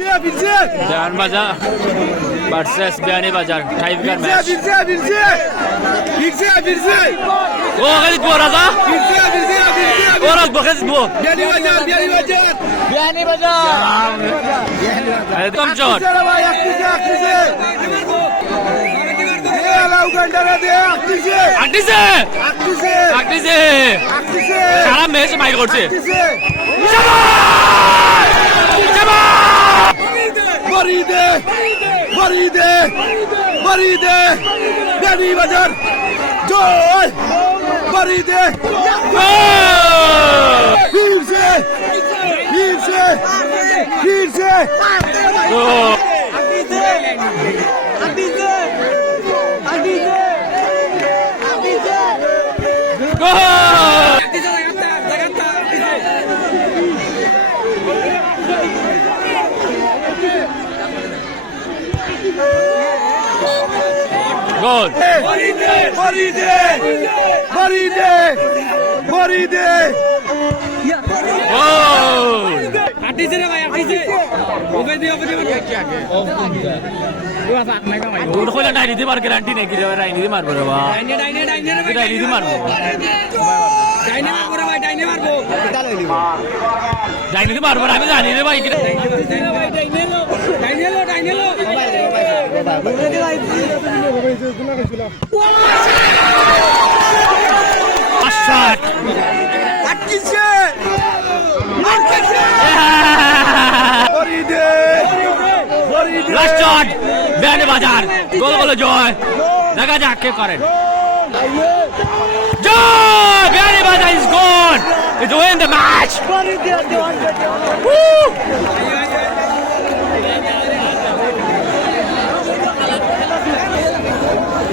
দেওয়ান বাজার versus Beanibazar tiebreaker match ও খেলবো রাজা ও রাজবো খেলবো বিয়ানীবাজার একদম চট সারা ম্যাচ মাইর করছে বিয়ানীবাজার জয় ফরিদে फिर से গোল ডাইনি মার গ্যারান্টি নেই ডাইনি মারবো রে ডাইনি মারবো ডাইনি মারবো আমি জানি রে ভাই বিয়ানীবাজার গোল গোল জয় দেখা যাক কে করেন জয় Beanibazar is gone is win the match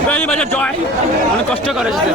Beanibazar জয় অনেক কষ্ট করেছে